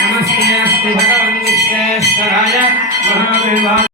नमस्ते अस्तु भगवन् विश्वेश्वराय महादेवाय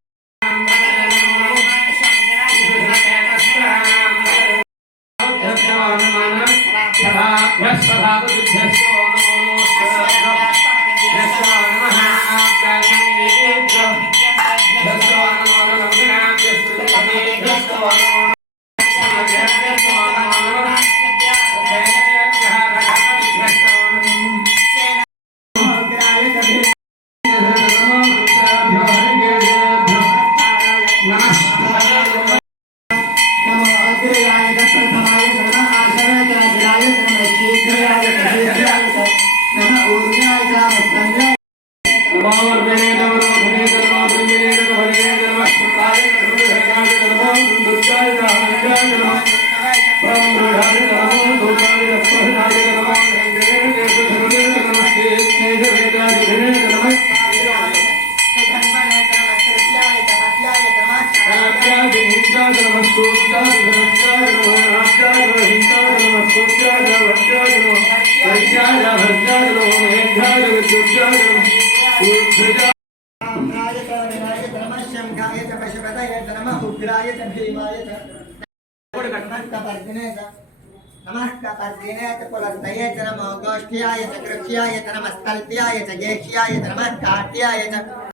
नमः कपर्दिने च पुलस्तये च नमो गोष्ठ्याय च कृष्याय च नमस्तल्प्याय च ज्येष्ठ्याय च नमः कार्त्याय च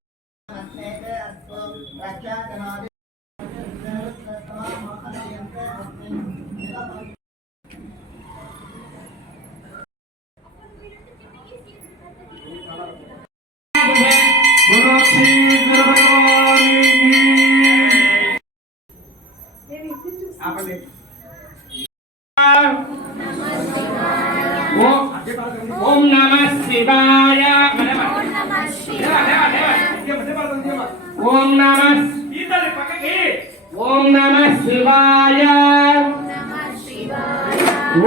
ओम नमः शिवाय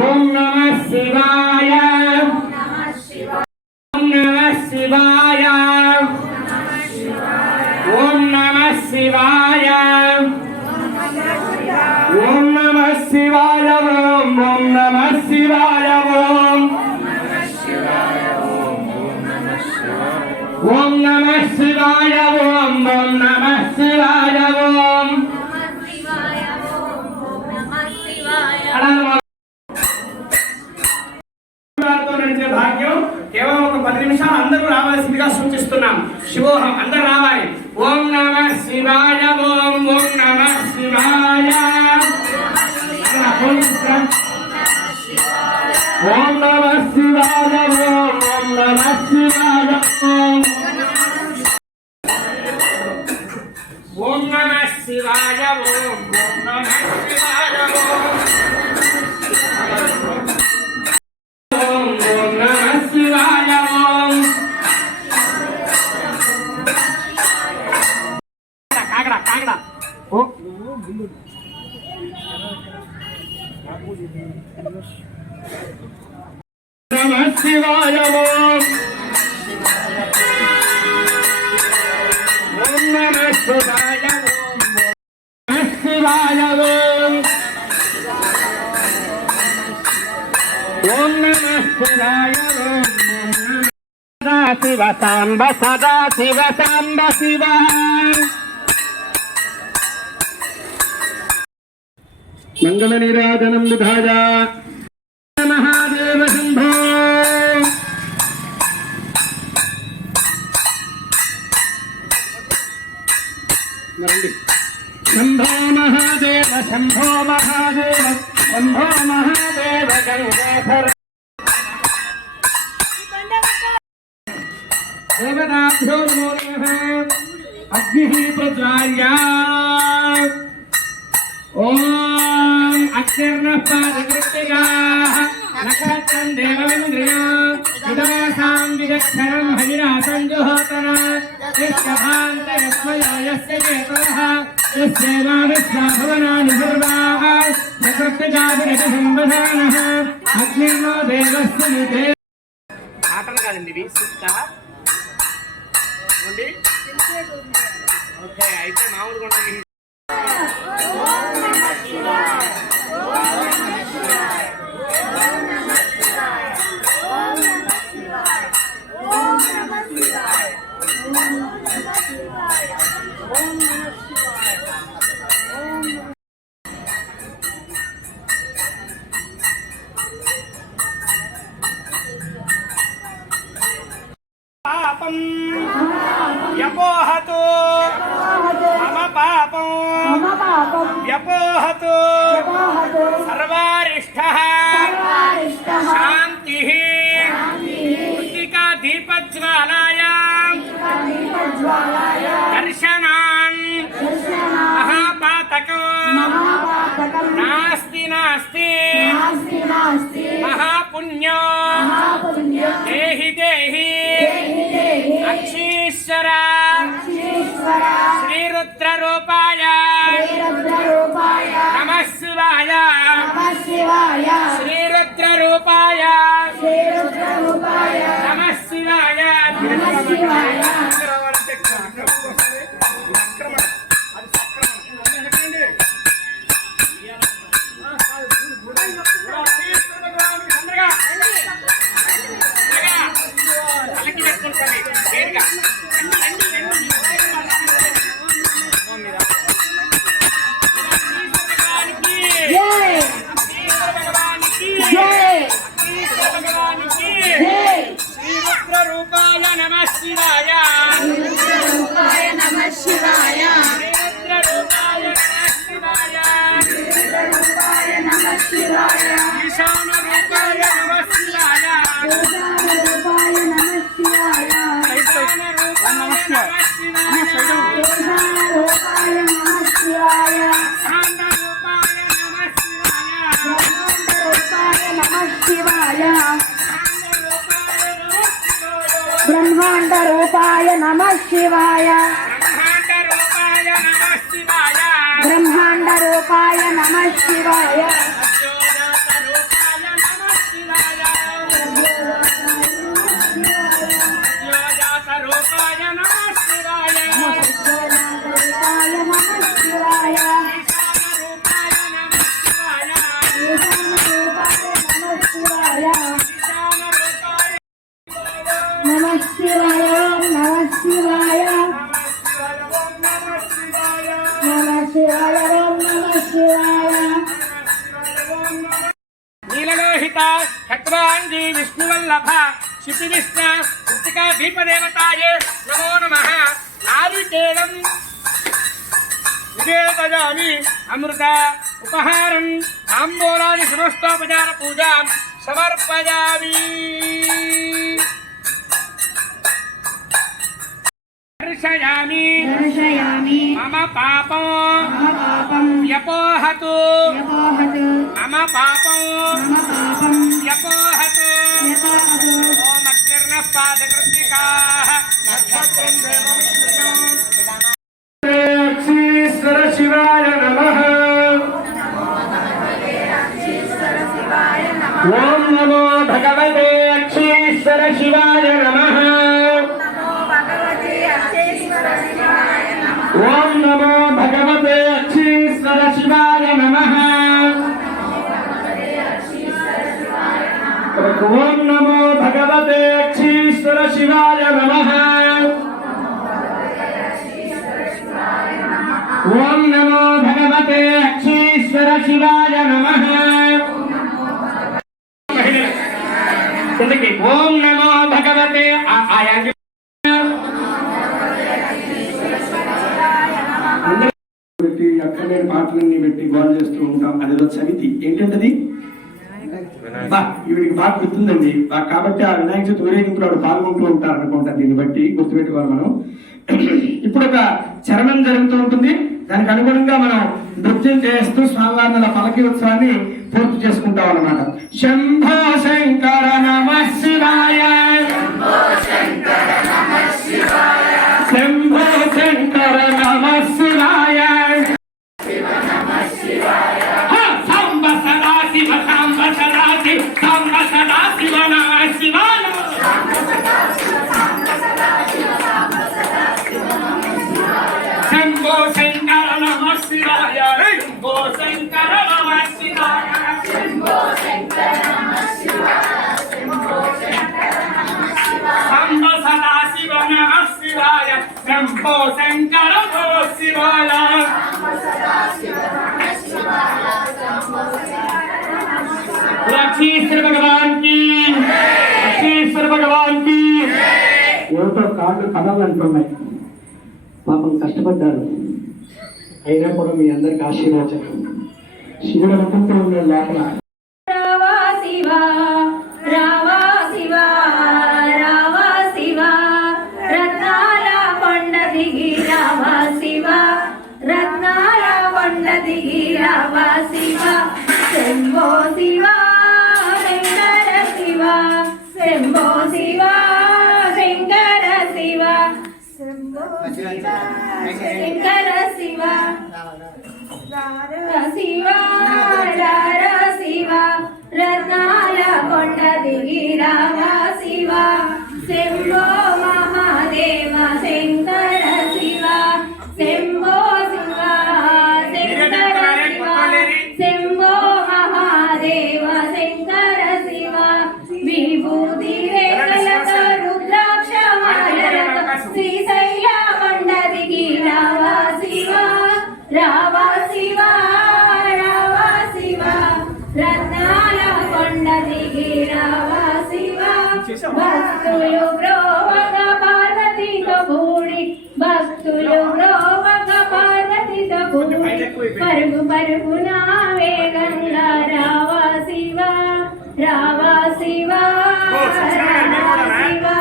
ओम नमः शिवाय ओम नमः शिवाय ओम नमः शिवाय ओम नमः शिवाय ओम नमः शिवाय ओम नमः शिवाय ओम नमः शिवाय ओम नमः शिवाय ओम భాగ్యం కేవలం ఒక 10 నిమిషాలు అందరూ రావాల్సిందిగా సూచిస్తున్నాం. శివోహం అందరూ రావాలి. ఓం నమః శివాయ ఓం నమః శివాయ ఓం నమః శివాయ ఓం నమః శివాయ ఓం నమః శివాయ ఓం నమః శివాయ ఓం నమః శివాయ ఓం కాగడా కాగడా ఓ नमः शिवाय ओम नमः शिवाय ओम नमः शिवाय ओम नमः शिवाय ओम सदा शिव सांब शिव मंगल निराजनम विधाया महादेव शंभो शंभो महादेव शंभो महादेव शंभो महादेव देवताभ्यो नमो नमः अग्निः प्रज्वाल्य ॐ अक्षर्णः पादकृत्तिकाः नक्षत्रं देवमिन्द्रियो विदवासां विदक्षरं हविरासं जुहोतन यस्यभान्तयस्मयो यस्य चेतनः यस्यैवाविश्वाभुवनानि सर्वाः प्रकृतिजातिरतिसंवधानः अग्निर्नो देवस्य मुखे ఆటలు కాదండి ఇవి సుత్త ఓకే అయితే మామూలుగా ఉంటుంది పాపం వ్యపోహతు మమ పాపం వ్యపోహతు సర్వారిష్టః శాంతిః మృత్తికా దీపజ్వాలాయాం దర్శనాన్ మహాపాతకం నాస్తి నాస్తి మహాపుణ్యో దేహి దేహి అక్షీశ్వర శ్రీరుద్ర రూపాయ నమః శివాయ శ్రీరుద్ర రూపాయ నమః శివాయ రూపాయ నమః శివాయ ఈశాన రూపాయ నమః శివాయ ఈశాన రూపాయ నమః శివాయ శాంత రూపాయ నమః శివాయ బ్రహ్మాండ రూపాయ నమః శివాయ బ్రహ్మాండ రూపాయ నమః శివాయ నమః శివాయ నమః శివాయ నమః శివాయ నమః శివాయ నీలలోహిత ఖట్వాంగి విష్ణువల్లభ శిపివిష్ణ కృతికా దీపదేవతాయే నమో నమః నారికేళం నివేదయామి అమృత ఉపహారం తాంబూలాది సమస్తోపచార పూజాం సమర్పయామి దర్శయామి మమ పాపం వ్యపోహతు మమ పాపం వ్యపోహతు ఓం అగ్నిర్నః పాదకృత్తికాః నక్షత్రం దేవమింద్రియం అక్షీశ్వర శివాయ నమః ఓం నమో భగవతే అక్షీశ్వర శివాయ నమః ఓం నమో భగవతే అక్షీశ్వర శివాయ నమః ఓం నమో భగవతే అక్షీశ్వర శివాయ నమః ఓం నమో భగవతే అక్షీశ్వర శివాయ నమః ఓం నమో భగవతే పెట్టి అక్కడ పాటలన్నీ పెట్టి గోల్ చేస్తూ ఉంటాం. అది సమితి ఏంటంటది ఈవిడికి బాగా గుర్తుందండి. కాబట్టి ఆ వినాయక చవితి ఊరేగింపులో ఆవిడ పాల్గొంటూ ఉంటారు అనుకుంటా. దీన్ని బట్టి గుర్తుపెట్టుకోవాలి మనం. ఇప్పుడు ఒక చరణం జరుగుతూ ఉంటుంది. దానికి అనుగుణంగా మనం నృత్యం చేస్తూ స్వామివారిని పలకి ఉత్సవాన్ని పూర్తి చేసుకుంటాం అన్నమాట. శంభో శంకర నమః శివాయ, శంభో శంకర నమః శివాయ, శంభో శంకర నమః శివాయ, సాంబ సదా శివ, సాంబ సదా శివ, సాంబ సదా శివ నమః శివాయ, శంభో శంకర నమః శివాయ, శంభో శంకర నమః శివాయ, శంభో శంకర నమః శివాయ, శంభో శంకర నమః శివాయ, సాంబ సదా శివ నమః శివాయ, శంభో శంకర నమః శివాయ, సాంబ సదా శివ నమః శివాయ, శంభో శంకర నమః శివాయ. లక్ష్మీశ్వర భగవాన్ కి, లక్ష్మీశ్వర భగవాన్ కి. ఏమిటో కాళ్ళు కథలు అంటున్నాయి. పాపం కష్టపడ్డారు. అయినా కూడా మీ అందరికి ఆశీర్వచనం. శివుడు అనుకుంటూ ఉండే లోపల రావా శివా, రావా శివా, రావా శివా, రత్నాల కొండ దిగి రావా శివా, రత్నాల కొండ దిగి రావా శివా, శంభో శివా శంకర శివా, శంభో శివా శంకర శివా, శంభో శివా శంకర శివా, శివా రారా శివా, రత్నాల కొండ దిగి రావా శివా, శంభో మహాదేవ శంకర శివా, శంభో శివా శంకర శివా, శంభో మహాదేవ శంకర శివా, విభూతి రేఖలతో రుద్రాక్ష మాలలతో శ్రీశైల కొండ దిగి రావా శివా, రావా శివా, రావా శివా, రత్నాల కొండ దిగి రావా శివా, భక్తులు బ్రోవగ పార్వతితో కూడి, భక్తులు బ్రోవగ పార్వతితో కూడి, పరుగు పరుగున వేగంగా రావా శివా, రావా శివా, రావా శివా,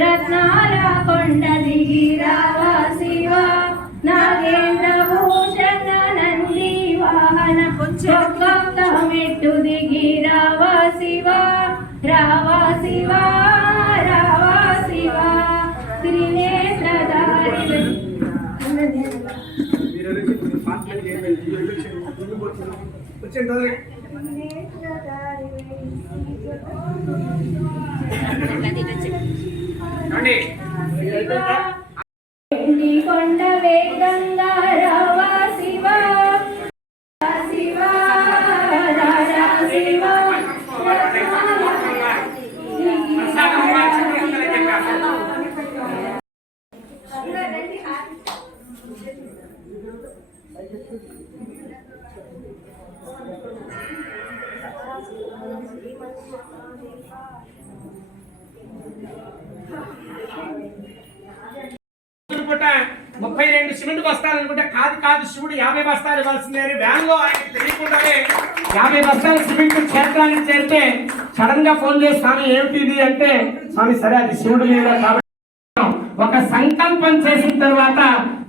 రత్నాల కొండ దిగి రావా శివా, నాగేంద్ర భూషణ నంది వాహన ఒక్కొక్క మెట్టు దిగి రావా శివా, రావా శివా, రావా శివా, త్రినేత్రధారి కొండ వేగంగా రావా శివా, శివా రారా శివా, పూట 32 సిమెంట్ బస్తాలు అనుకుంటే కాదు శివుడు 50 బస్తాలు ఇవ్వాల్సిందే అని వ్యాన్ లో ఆయనకి తెలియకుండానే 50 బస్తాల సిమెంట్ క్షేత్రానికి చేరితే సడన్ గా ఫోన్ చేసి స్వామి ఏమిటి ఇది అంటే, స్వామి సరే అది శివుడు లేదా కాబట్టి ఒక సంకల్పం చేసిన తర్వాత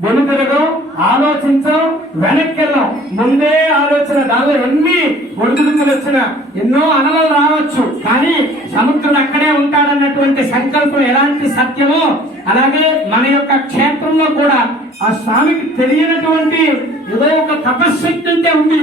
వెనుకలో ఆలోచించం, వెనక్కెళ్ళం, ముందే ఆలోచన. దానిలో ఎన్ని ఒడిదుడుకులు వచ్చినా ఎన్నో అనలు రావచ్చు, కానీ సముద్రుడు అక్కడే ఉంటాడన్నటువంటి సంకల్పం ఎలాంటి సత్యమో అలాగే మన యొక్క క్షేత్రంలో కూడా ఆ స్వామికి తెలియనటువంటి ఏదో ఒక తపశక్తి ఉంటే ఉంది.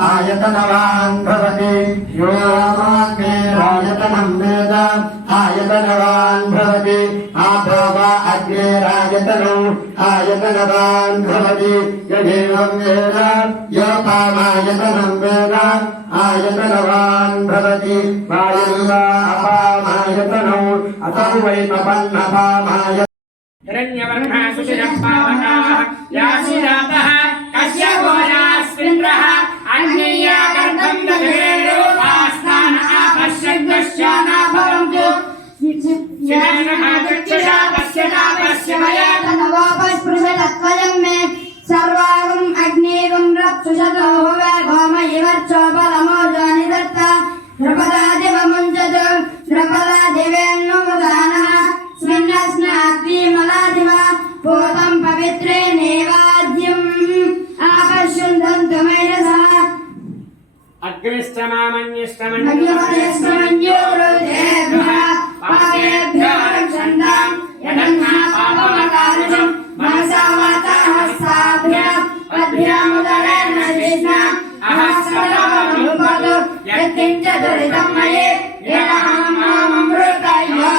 आयतनवान् भवति यो आग्नेरायतनं वेद आयतनवान् भवति आभोग अग्नेरायतनो आयतनवान् भवति यदेवं वेद योपामायतनं वेद आयतनवान् भवति वायुर्वा अपामायतनो अतो वै तपन्नपामाय हिरण्यवर्णः सुशिरः पावकः यासुजातः कश्यपो यास्मिन्द्रः అగ్నియాగర్భం దధేరు ఆస్థాన ఆపశ్యద్వశ్యానా భవంతు శిరః పశ్యనా పశ్యమయ తనవాపస్పృశతత్వయం మే సర్వాగం అగ్నేయం రప్సుషతో భోమయివర్చోబలమోజో నిదత్త ద్రపదాదివముంచత ద్రపదాదివేన్నుదానః స్మిన్నస్నాద్విమలాదివ పూతం పవిత్రే నేవాద్యం ఆపశ్యుందంతు మైనసః అగ్నిష్టమామన్యష్టమన్యోరుదేభ్యః పాపేభ్యో రక్షంతాం యదన్మా పాపమకారుషం మనసా వాచా హస్తాభ్యాం పద్భ్యాముదరేణ జిష్ణా అహస్రదామనుపదు యత్కించ దురితం మయే యదహం మామృతయో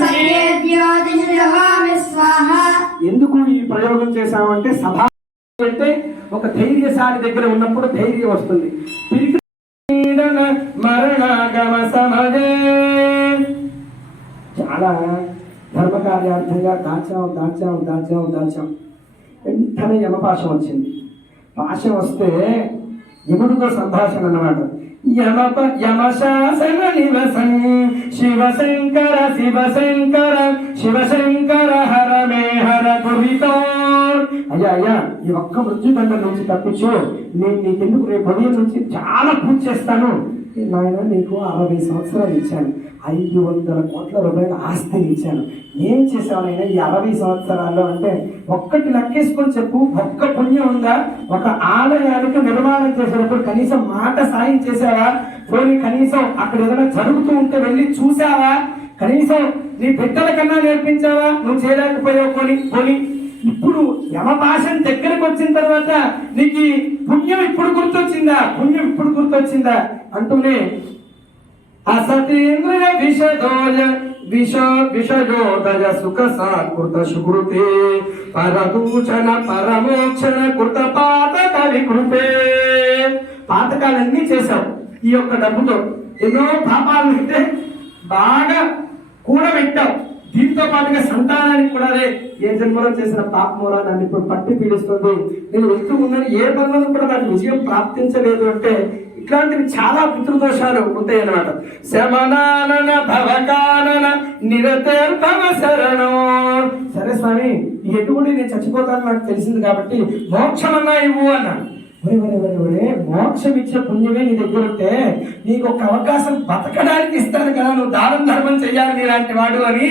సయేద్యోతిషిర్హోమి స్వాహ. ఎందుకు ఈ ప్రయోగం చేశామంటే సభ అంటే ఒక ధైర్యశాలి దగ్గర ఉన్నప్పుడు ధైర్యం వస్తుంది. మరణాగమ సమజే చాలా ధర్మకార్యార్థంగా దాచాం వెంటనే యమపాశం వచ్చింది. పాశం వస్తే యముడితో సంభాషణ అన్నమాట. యమశాసన నివసం శివశంకర హర మే హర కురితో. అయ్యా ఈ ఒక్క మృత్యుదండం నుంచి తప్పించు, నేను నీకెందుకు రేపు ఉదయం నుంచి చాలా పూజ చేస్తాను. నాయన నీకు 60 సంవత్సరాలు ఇచ్చాను, 500 కోట్ల రూపాయల ఆస్తిని ఇచ్చాను. ఏం చేసావనైనా ఈ 60 సంవత్సరాల్లో అంటే ఒక్కటి లెక్కేసుకొని చెప్పు. ఒక్క పుణ్యం ఉందా? ఒక ఆలయానికి నిర్మాణం చేసేటప్పుడు కనీసం మాట సాయం చేసావా? పోనీ కనీసం అక్కడ ఏదైనా జరుగుతూ ఉంటే వెళ్ళి చూసావా? కనీసం నీ బిడ్డల కన్నా నేర్పించావా? నువ్వు చేయలేకపోయావు. పోనీ ఇప్పుడు యమపాశం దగ్గరకు వచ్చిన తర్వాత నీకు పుణ్యం ఇప్పుడు గుర్తొచ్చిందా అంటూనే అసతీంద్రియ విషయోదయ సుఖ సాకృత సుకృతే పరదూషణ పరమోక్షణ కృత పాతక వికృతే. పాతకాలన్నీ చేశావు ఈ యొక్క డబ్బుతో. ఎన్నో పాపాలను అయితే బాగా కూడబెట్టావు. దీంతో పాటుగా సంతానానికి కూడా ఏ జన్మలో చేసిన పాపమూరా నన్ను ఇప్పుడు పట్టి పీడిస్తుంది. నేను వెళ్తూ ఉన్నాను, ఏ పనులను కూడా నాకు విజయం ప్రాప్తించలేదు అంటే ఇట్లాంటివి చాలా పితృదోషాలు ఉంటాయి అన్నమాట. శమనానన భవకానన నిరతేర్తమ శరణం. సరే స్వామి, ఎటువంటి నేను చచ్చిపోతాను నాకు తెలిసింది కాబట్టి మోక్షమన్నా ఇవ్వు అన్నాను. మోక్షం ఇచ్చే పుణ్యమే నీ దగ్గర ఉంటే నీకు ఒక అవకాశం బతకడానికి ఇస్తాను కదా, నువ్వు దానం ధర్మం చెయ్యాలి నీలాంటి వాడు అని.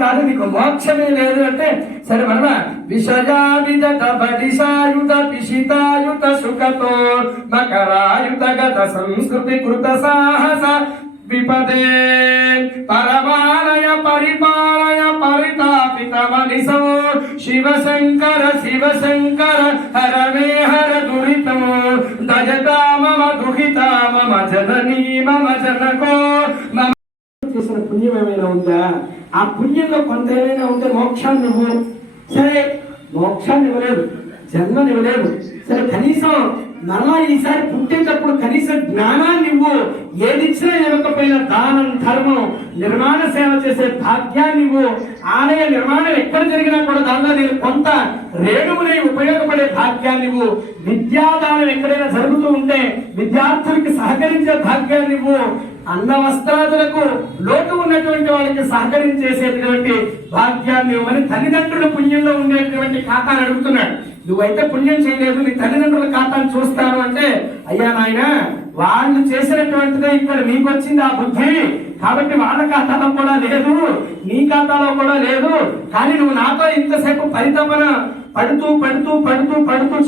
కాదు నీకు మోక్షమే లేదు అంటే సరే మనమా విషయాయుత బలిషాయుత పిషితాయుత సుఖతో మకరాయుత గత సంస్కృతి కృత సాహస విపదే పరమాలయ పరిపాలయ పరితాపిత మనిషో శివశంకర హర మే హర దురితం దజతా మమ దుహితా మమ జననీ మమ జనకో. చేసిన పుణ్యం ఏమైనా ఉందా? ఆ పుణ్యంలో కొంత ఏమైనా ఉంటే మోక్షాన్ని ఇవ్వు. సరే మోక్షాన్ని ఇవ్వలేదు, జన్మని ఇవ్వలేదు. సరే కనీసం మరలా ఈసారి పుట్టేటప్పుడు కనీసం జ్ఞానాన్ని ఇవ్వు. ఏది ఇచ్చినా ఇవ్వకపోయినా దానం ధర్మం నిర్మాణ సేవ చేసే భాగ్యాన్ని ఇవ్వు. ఆలయ నిర్మాణం ఎక్కడ జరిగినా కూడా దానిలో నేను కొంత రేణువుని ఉపయోగపడే భాగ్యాన్ని ఇవ్వు. విద్యాదానం ఎక్కడైనా జరుగుతూ ఉంటే విద్యార్థులకి సహకరించే భాగ్యాన్ని ఇవ్వు. అన్న వస్త్రాదులకు లోటు ఉన్నటువంటి వాళ్ళకి సహకరించేసేటువంటి భాగ్యాన్ని ఇవ్వని తల్లిదండ్రుల పుణ్యంలో ఉండేటువంటి ఖాతాను అడుగుతున్నాడు. నువ్వైతే పుణ్యం చేయలేదు, నీ తల్లిదండ్రుల ఖాతాను చూస్తాను అంటే అయ్యా నాయన వాళ్ళు చేసినటువంటిదే ఇక్కడ నీకు వచ్చింది ఆ బుద్ధి, కాబట్టి వాళ్ళ ఖాతాలో కూడా లేదు, నీ ఖాతాలో కూడా లేదు. కానీ నువ్వు నాతో ఇంతసేపు పరితపన పడుతూ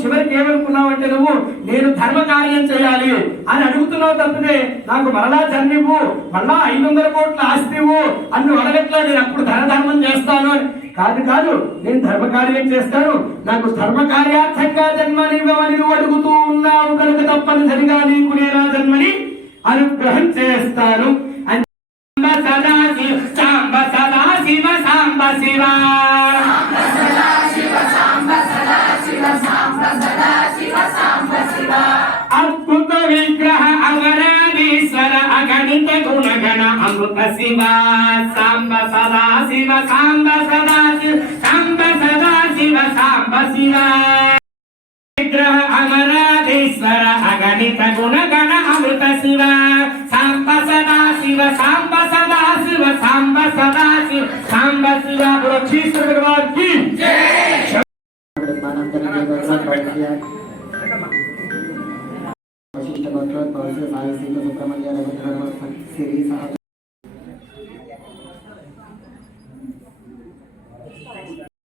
చివరికి ఏమనుకున్నావు అంటే నువ్వు నేను ధర్మ కార్యం చేయాలి అని అడుగుతున్నావు తప్పితే నాకు మరలా జన్మివ్వు, మళ్ళా 500 కోట్ల ఆస్తివు అని అడగట్లా. నేను అప్పుడు ధర్మం చేస్తాను అని కాదు, నేను ధర్మ కార్యం చేస్తాను, నాకు ధర్మ కార్యార్థంగా జన్మనివ్వమని నువ్వు అడుగుతూ ఉన్నావు కనుక తప్పనిసరిగా నీకు నేను జన్మని అనుగ్రహం చేస్తాను అని. సాంబ శివ అద్భుత విగ్రహ అమరాధీశ్వర అగణిత గుణగణ అమృత శివ సాంబ సదా శివ విగ్రహ అమరాధీశ్వర అమృత శివ సాంబ సదా శివ సాంబ సదా శివ సాంబ సదా శివ సాంబ శివ బురక్షీశ్వర భగవాన్ కి वशिष्ठ गोत्रोद्भवस्य साई सिंह सुब्रह्मण्य रघुधर सिरी